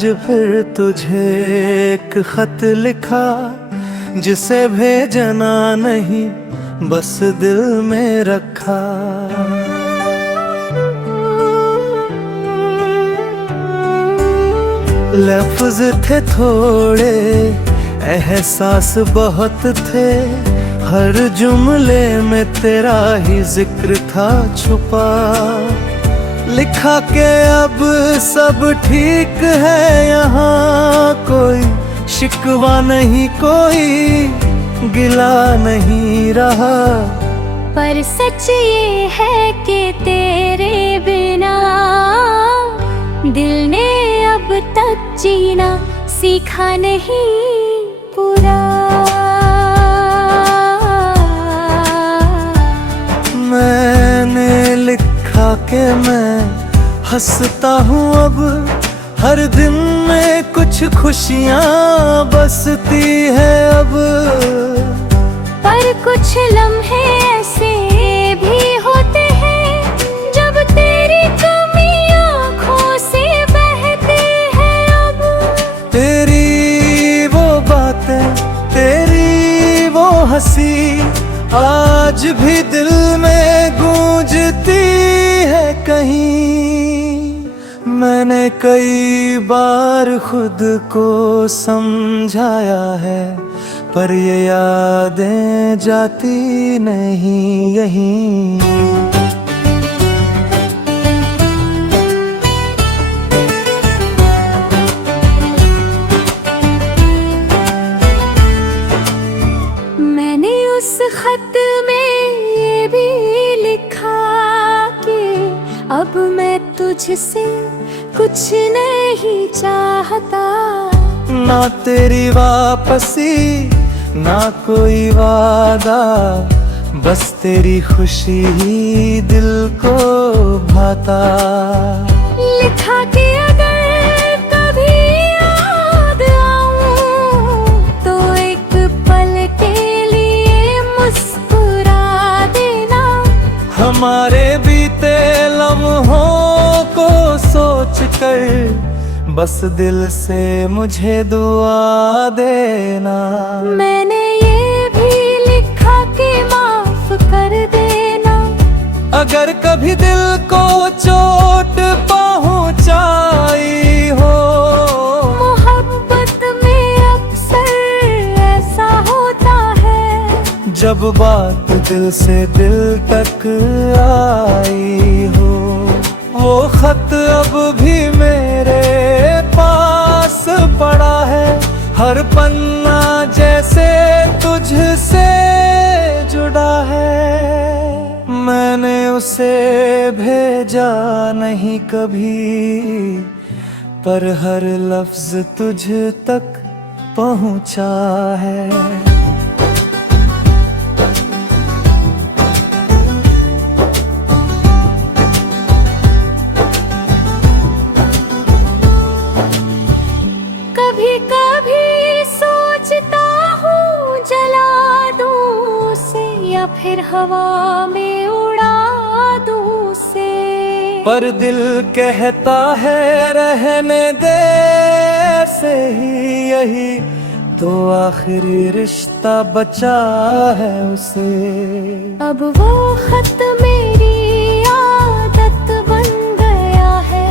आज फिर तुझे एक खत लिखा, जिसे भेजना नहीं बस दिल में रखा। लफ्ज थे थोड़े, एहसास बहुत थे, हर जुमले में तेरा ही जिक्र था छुपा। लिखा के अब सब ठीक है, यहाँ कोई शिकवा नहीं, कोई गिला नहीं रहा। पर सच ये है कि तेरे बिना दिल ने अब तक जीना सीखा नहीं पूरा। मैंने लिखा कि मैं हंसता हूँ अब, हर दिन में कुछ खुशियाँ बसती है अब। पर कुछ लम्हे ऐसे भी होते हैं जब तेरी कमी आँखों से बहती है अब। तेरी वो बातें, तेरी वो हंसी आज भी दिल में गूंजती है कहीं। मैंने कई बार खुद को समझाया है, पर ये यादें जाती नहीं यहीं। मैंने उस खत में ये भी लिखा कि अब मैं तुझसे कुछ नहीं चाहता। ना तेरी वापसी ना कोई वादा, बस तेरी खुशी ही दिल को भाता। लिखा कि अगर कभी याद आऊं तो एक पल के लिए मुस्कुरा देना। हमारे बीते लम्हों को सोच कर बस दिल से मुझे दुआ देना। मैंने ये भी लिखा कि माफ कर देना। अगर कभी दिल को चोट पहुंचाई हो, मोहब्बत में अक्सर ऐसा होता है जब बात दिल से दिल तक आई हो। वो खत अब भी मेरे पास पड़ा है, हर पन्ना जैसे तुझसे जुड़ा है। मैंने उसे भेजा नहीं कभी, पर हर लफ्ज तुझ तक पहुंचा है। कभी कभी सोचता हूँ जला दूँ उसे, या फिर हवा में उड़ा दूँ उसे। पर दिल कहता है रहने दे ऐसे ही, यही तो आखिरी रिश्ता बचा है उसे। अब वो खत मेरी आदत बन गया है,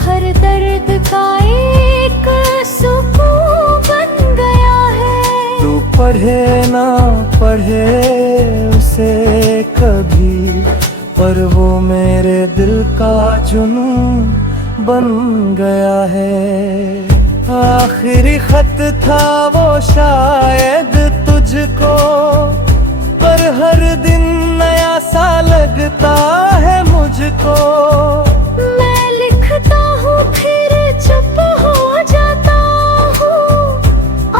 हर दर्द का एक सुकून बन गया है। तू पढ़े ना पढ़े उसे कभी, पर वो मेरे दिल का जुनून बन गया है। आखिरी खत था वो शायद तुझको, पर हर दिन नया सा लगता है मुझको। मैं लिखता हूँ फिर चुप हो जाता हूँ,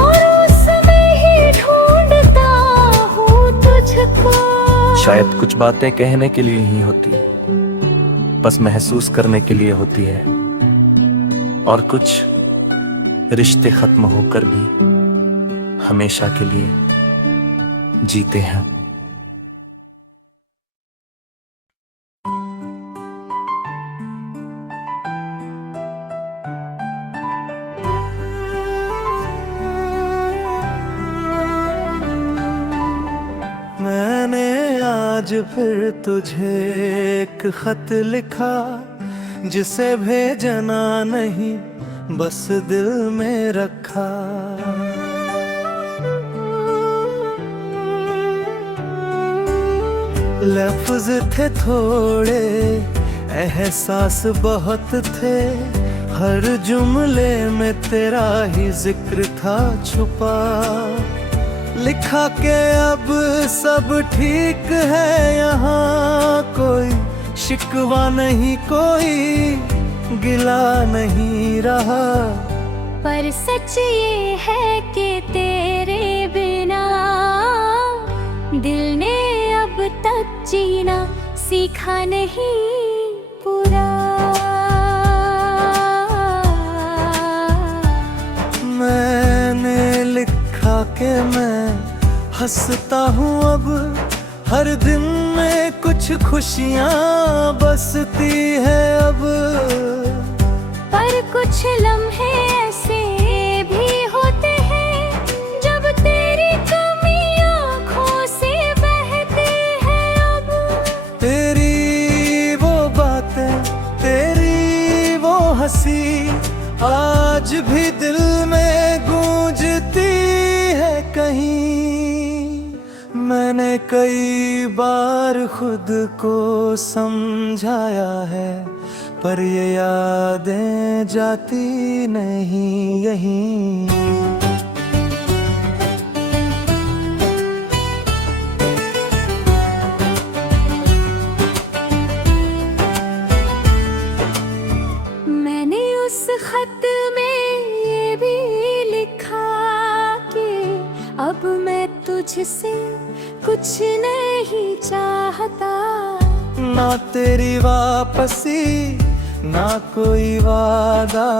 और उसमें ही ढूंढता हूँ तुझको। शायद कुछ बातें कहने के लिए ही होती, बस महसूस करने के लिए होती है। और कुछ रिश्ते खत्म होकर भी हमेशा के लिए जीते हैं। आज फिर तुझे एक खत लिखा, जिसे भेजना नहीं बस दिल में रखा। लफ्ज थे थोड़े, एहसास बहुत थे, हर जुमले में तेरा ही जिक्र था छुपा। लिखा के अब सब ठीक है यहाँ, कोई शिकवा नहीं, कोई गिला नहीं रहा। पर सच ये है कि तेरे बिना दिल ने अब तक जीना सीखा नहीं पूरा। मैंने लिखा के मैं हंसता हूँ अब, हर दिन में कुछ खुशियाँ बसती है अब। पर कुछ लम्हे ऐसे भी होते हैं, जब तेरी कमी आँखों से बहती है अब। तेरी वो बातें, तेरी वो हंसी, आज भी दिल में गूंजती है कहीं। मैंने कई बार खुद को समझाया है, पर ये यादें जाती नहीं यहीं। मैंने उस खत में ये भी लिखा कि अब मैं तुझसे कुछ नहीं चाहता। ना तेरी वापसी, ना कोई वादा,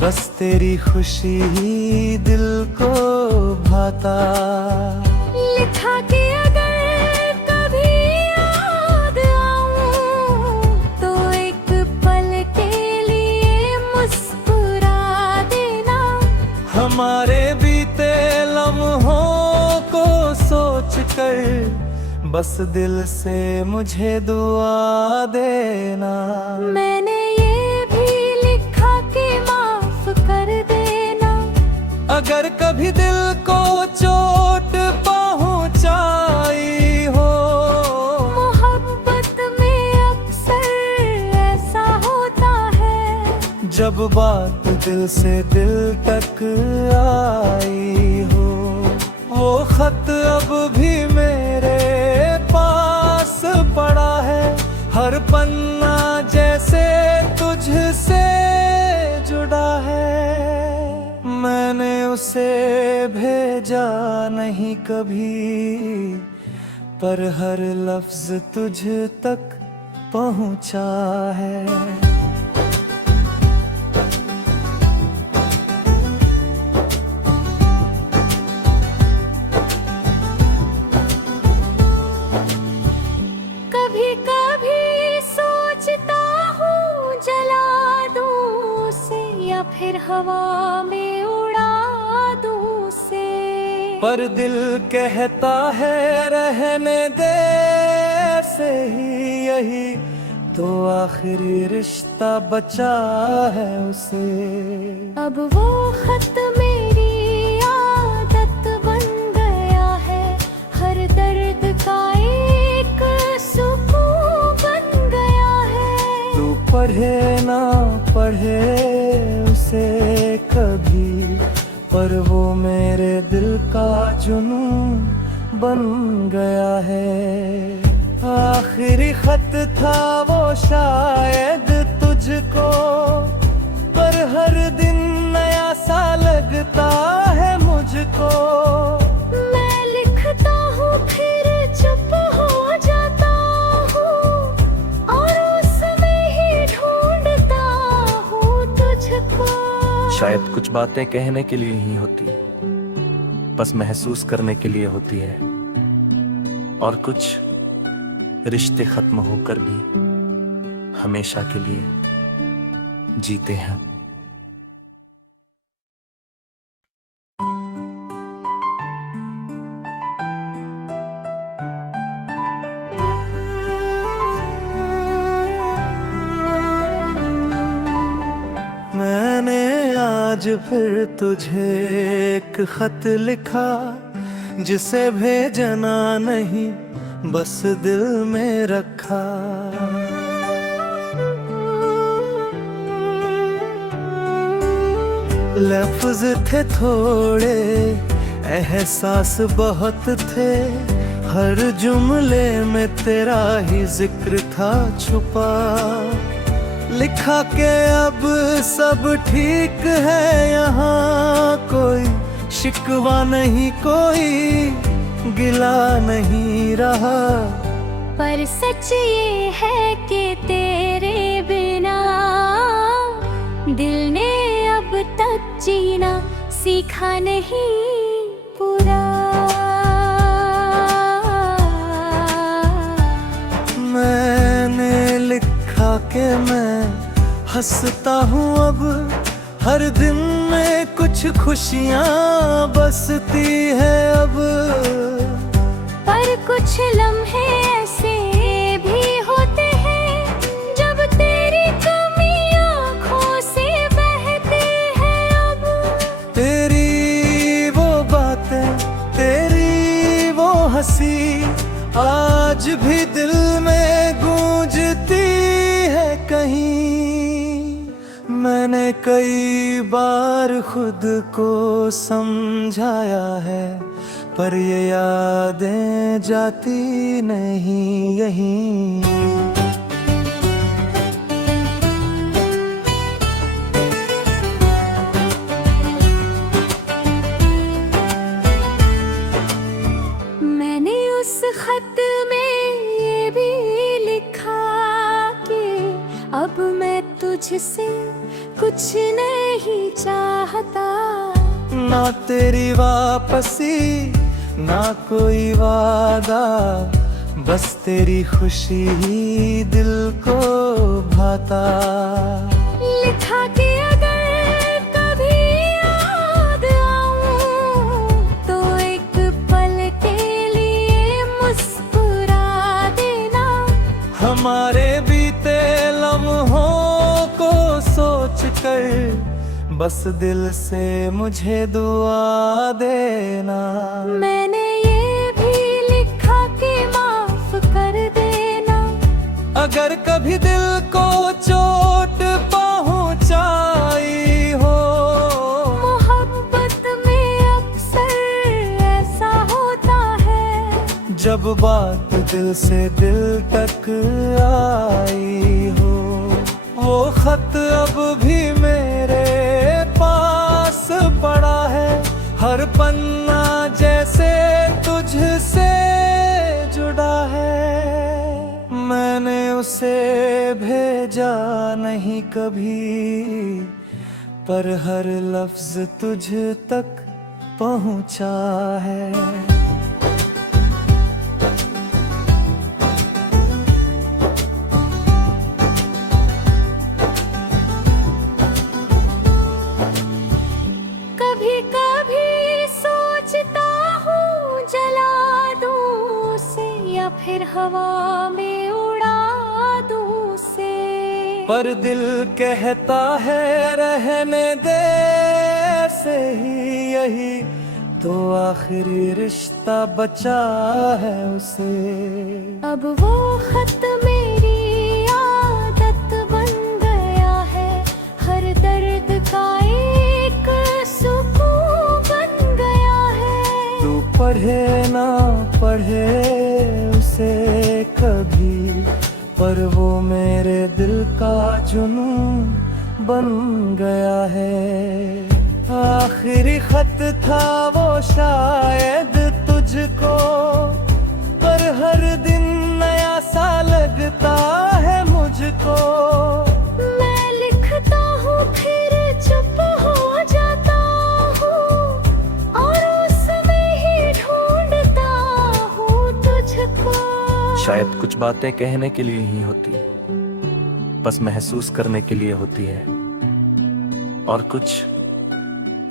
बस तेरी खुशी ही दिल को भाता। लिखा कि अगर कभी याद आऊं तो एक पल के लिए मुस्कुरा देना। हमारे बीते लम्हों को सोच कर बस दिल से मुझे दुआ देना। मैंने ये भी लिखा कि माफ कर देना, अगर कभी दिल को चोट पहुंचाई हो। मोहब्बत में अक्सर ऐसा होता है, जब बात दिल से दिल तक आई हो। वो खत अब भी मेरे पास पड़ा है, हर पन्ना जैसे तुझसे जुड़ा है। मैंने उसे भेजा नहीं कभी, पर हर लफ्ज तुझ तक पहुंचा है। कभी कभी सोचता हूँ जला दूँ उसे, या फिर हवा में उड़ा दूँ उसे। पर दिल कहता है रहने दे ऐसे ही, यही तो आखिरी रिश्ता बचा है उसे। अब वो खत मेरी आदत बन गया है, हर दर्द का एक सुकून बन गया है। तू पढ़े ना पढ़े उसे कभी, पर वो मेरे दिल का जुनून बन गया है। आखिरी खत था वो शायद तुझको, पर हर दिन नया सा लगता है मुझको। मैं लिखता हूँ फिर चुप हो जाता हूँ, और उसमें ही ढूंढता हूँ तुझको। शायद कुछ बातें कहने के लिए ही होती, बस महसूस करने के लिए होती है। और कुछ रिश्ते खत्म होकर भी हमेशा के लिए जीते हैं। आज फिर तुझे एक खत लिखा, जिसे भेजना नहीं बस दिल में रखा। लफ्ज थे थोड़े, एहसास बहुत थे, हर जुमले में तेरा ही जिक्र था छुपा। लिखा के अब सब ठीक है, यहाँ कोई शिकवा नहीं, कोई गिला नहीं रहा। पर सच ये है कि तेरे बिना दिल ने अब तक जीना सीखा नहीं पूरा। मैंने लिखा कि मैं हंसता हूँ अब, हर दिन में कुछ खुशियाँ बसती है अब। पर कुछ लम्हे ऐसे भी होते हैं, जब तेरी कमी आँखों से बहती है अब। तेरी वो बातें, तेरी वो हंसी, आज भी दिल में गूंजती है कहीं। मैंने कई बार खुद को समझाया है, पर ये यादें जाती नहीं यहीं। मैंने उस खत में ये भी लिखा कि अब मैं तुझसे कुछ नहीं चाहता। ना तेरी वापसी, ना कोई वादा, बस तेरी खुशी ही दिल को भाता। लिखा कि अगर कभी याद आऊं तो एक पल के लिए मुस्कुरा देना। हमारे बीते लम्हों को सोच कर बस दिल से मुझे दुआ देना। मैंने ये भी लिखा कि माफ कर देना, अगर कभी दिल को चोट पहुंचाई हो। मोहब्बत में अक्सर ऐसा होता है, जब बात दिल से दिल तक आई हो। वो खत अब भी मेरे पास पड़ा है, हर पन्ना जैसे तुझसे जुड़ा है। मैंने उसे भेजा नहीं कभी, पर हर लफ्ज तुझ तक पहुंचा है। कभी कभी सोचता हूँ जला दूँ उसे, या फिर हवा में उड़ा दूँ उसे। पर दिल कहता है रहने दे ऐसे ही, यही तो आखिरी रिश्ता बचा है उसे। अब वो खत मेरी आदत बन गया है, हर दर्द का एक सुकून बन गया है। तू पढ़े ना पढ़े उसे कभी, पर वो मेरे दिल का जुनून बन गया है। आखिरी खत था वो शायद तुझको, पर हर दिन नया सा लगता है मुझको। मैं लिखता हूँ फिर चुप हो जाता हूँ, और उसमें ही ढूंढता हूँ तुझको। शायद कुछ बातें कहने के लिए ही होती, बस महसूस करने के लिए होती है। और कुछ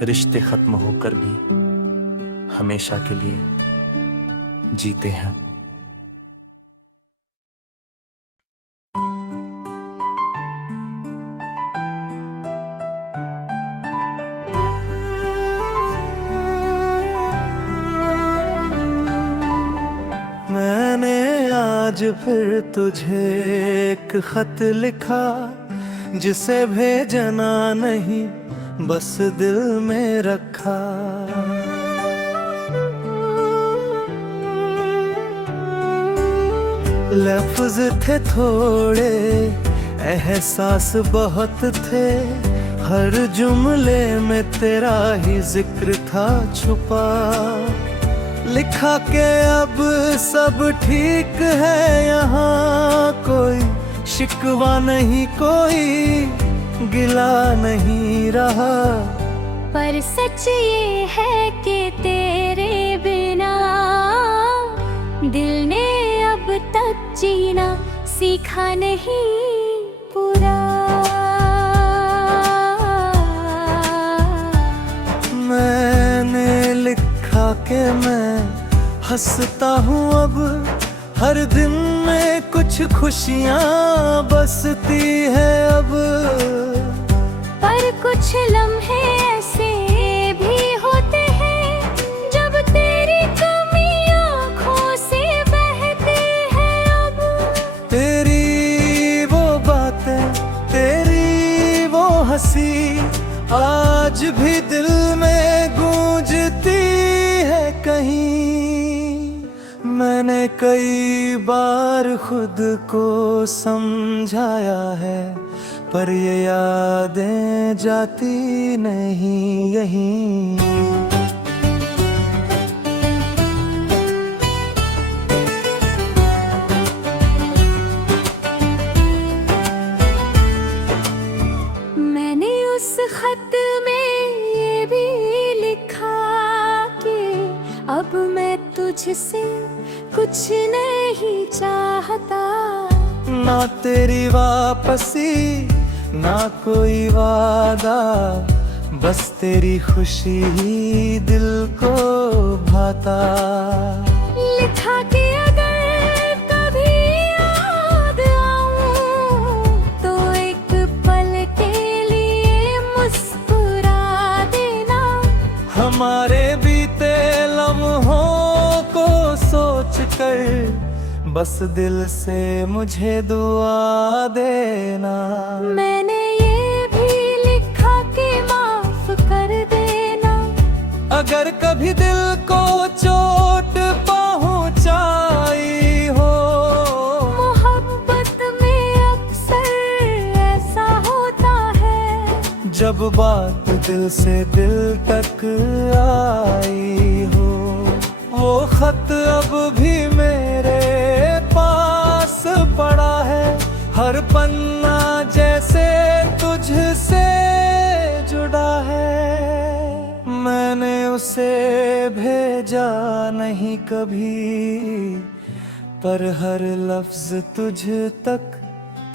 रिश्ते खत्म होकर भी हमेशा के लिए जीते हैं। आज फिर तुझे एक खत लिखा, जिसे भेजना नहीं बस दिल में रखा। लफ्ज थे थोड़े, एहसास बहुत थे, हर जुमले में तेरा ही जिक्र था छुपा। लिखा के अब सब ठीक है, यहाँ कोई शिकवा नहीं, कोई गिला नहीं रहा। पर सच ये है कि तेरे बिना दिल ने अब तक जीना सीखा नहीं पूरा। मैंने लिखा कि मैं हंसता हूँ अब, हर दिन में कुछ खुशियाँ बसती है अब। पर कुछ लम्हे ऐसे भी होते हैं, जब तेरी कमी आँखों से बहती है अब। तेरी वो बातें, तेरी वो हंसी, आज भी दिल में गूंजती है कहीं। मैंने कई बार खुद को समझाया है, पर ये यादें जाती नहीं यहीं। मैंने उस खत में ये भी लिखा कि अब मैं तुझसे कुछ नहीं चाहता। ना तेरी वापसी, ना कोई वादा, बस तेरी खुशी ही दिल को भाता। लिखा कि अगर कभी याद आऊं तो एक पल के लिए मुस्कुरा देना। हमारे बीते लम्हों को सोच कर बस दिल से मुझे दुआ देना। मैंने ये भी लिखा कि माफ कर देना, अगर कभी दिल को चोट पहुंचाई हो। मोहब्बत में अक्सर ऐसा होता है, जब बात दिल से दिल तक आई हो। वो खत अब भी मेरे पास पड़ा है, हर पन्ना जैसे तुझसे जुड़ा है। मैंने उसे भेजा नहीं कभी, पर हर लफ्ज तुझ तक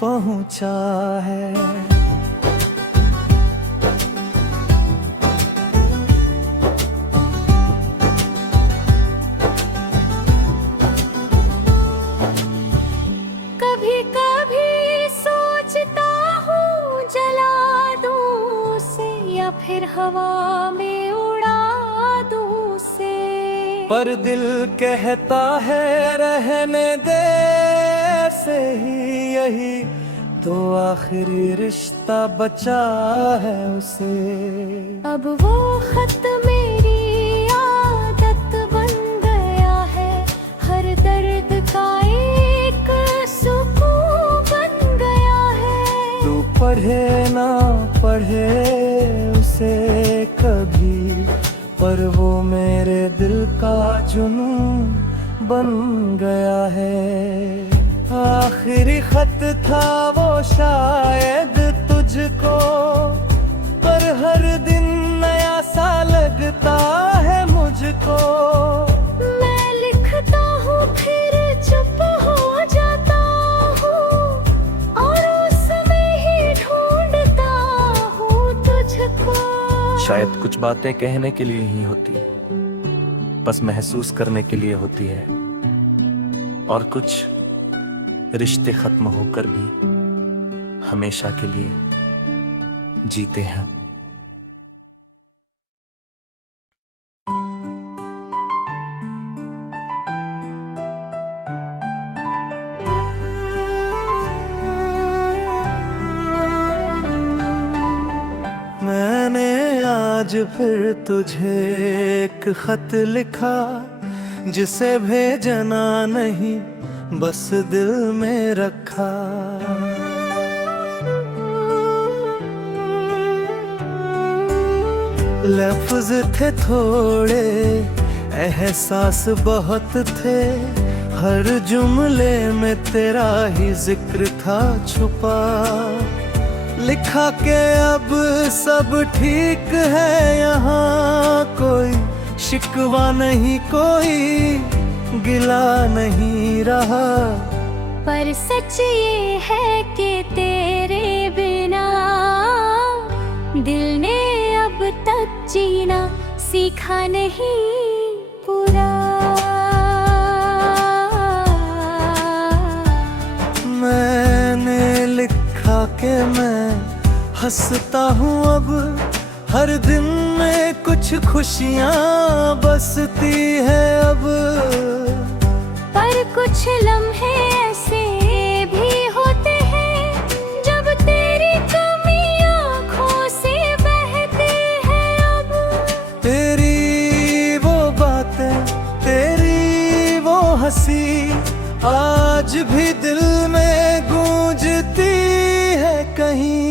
पहुंचा है। कभी कभी सोचता हूँ जला दूँ उसे, या फिर हवा में उड़ा दूँ उसे। पर दिल कहता है रहने दे ऐसे ही, यही तो आखिरी रिश्ता बचा है उसे। अब वो खत मेरी आदत बन गया है, हर दर्द का एक सुकून बन गया है। तू पढ़े ना पढ़े उसे कभी, पर वो मेरे दिल का जुनून बन गया है। आखिरी खत था वो शायद तुझको, पर हर दिन नया सा लगता है मुझको। मैं लिखता हूँ फिर चुप हो जाता हूँ, और उसमें ही ढूंढता हूँ तुझको। शायद कुछ बातें कहने के लिए ही होती, बस महसूस करने के लिए होती है। और कुछ रिश्ते खत्म होकर भी हमेशा के लिए जीते हैं। आज फिर तुझे एक खत लिखा, जिसे भेजना नहीं बस दिल में रखा। लफ्ज थे थोड़े, एहसास बहुत थे, हर जुमले में तेरा ही जिक्र था छुपा। लिखा के अब सब ठीक है, यहाँ कोई शिकवा नहीं, कोई गिला नहीं रहा। पर सच ये है कि तेरे बिना दिल ने अब तक जीना सीखा नहीं पूरा। मैंने लिखा कि मैं हंसता हूँ अब, हर दिन में कुछ खुशियाँ बसती है अब। पर कुछ लम्हे ऐसे भी होते हैं, जब तेरी कमी आँखों से बहती है अब। तेरी वो बातें, तेरी वो हंसी, आज भी दिल में गूंजती है कहीं।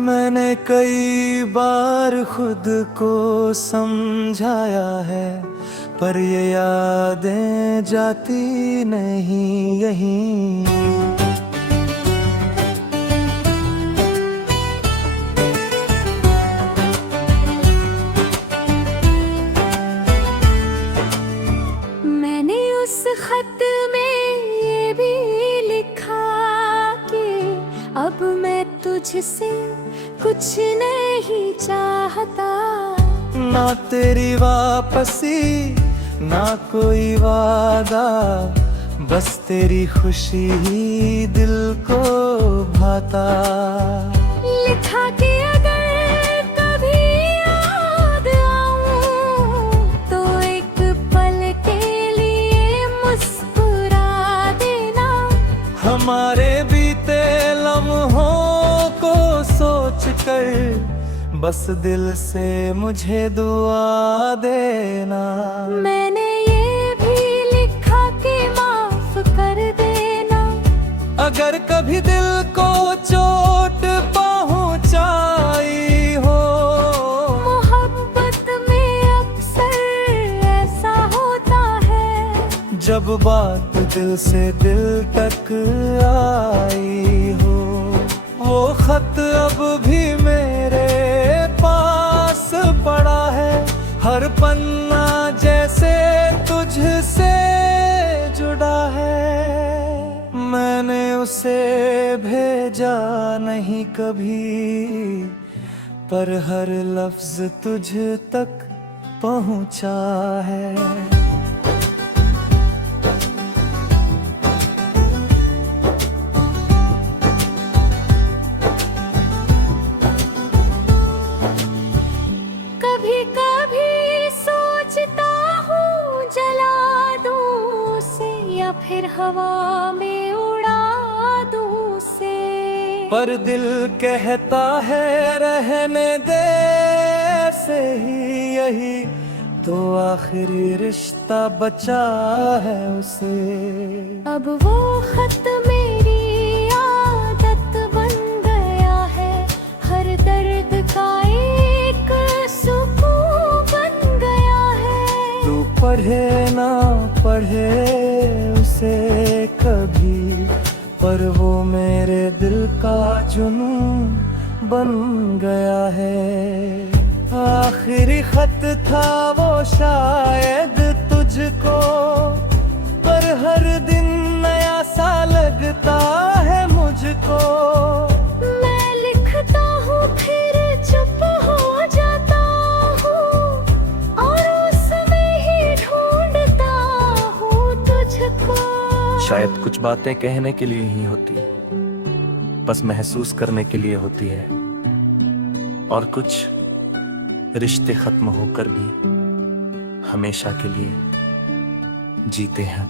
मैंने कई बार खुद को समझाया है, पर ये यादें जाती नहीं यहीं। मैंने उस खत में ये भी लिखा कि अब मैं तुझसे कुछ नहीं चाहता। ना तेरी वापसी, ना कोई वादा, बस तेरी खुशी ही दिल को भाता। लिखा कि अगर कभी याद आऊं तो एक पल के लिए मुस्कुरा देना। हमारे बीते लम्हों को सोच कर बस दिल से मुझे दुआ देना। मैंने ये भी लिखा कि माफ कर देना। अगर कभी दिल को चोट पहुंचाई हो, मोहब्बत में अक्सर ऐसा होता है, जब बात दिल से दिल तक आई हो। वो खत अब भी मेरे पास पड़ा है, हर पन्ना जैसे तुझसे जुड़ा है। मैंने उसे भेजा नहीं कभी, पर हर लफ्ज तुझ तक पहुंचा है। कभी कभी सोचता हूँ जला दूँ उसे, या फिर हवा में उड़ा दूँ उसे। पर दिल कहता है रहने दे ऐसे ही, यही तो आखिरी रिश्ता बचा है उसे। अब वो खत मेरी आदत बन गया है, हर दर्द का एक सुकून बन गया है। तू पढ़े ना पढ़े उसे कभी, पर वो मेरे दिल का जुनून बन गया है। आखिरी खत था वो शायद तुझको, पर हर दिन नया सा लगता है मुझको। मैं लिखता हूँ फिर चुप हो जाता हूँ, और उसमें ही ढूंढता हूँ तुझको। शायद कुछ बातें कहने के लिए ही होती, बस महसूस करने के लिए होती है। और कुछ रिश्ते खत्म होकर भी हमेशा के लिए जीते हैं।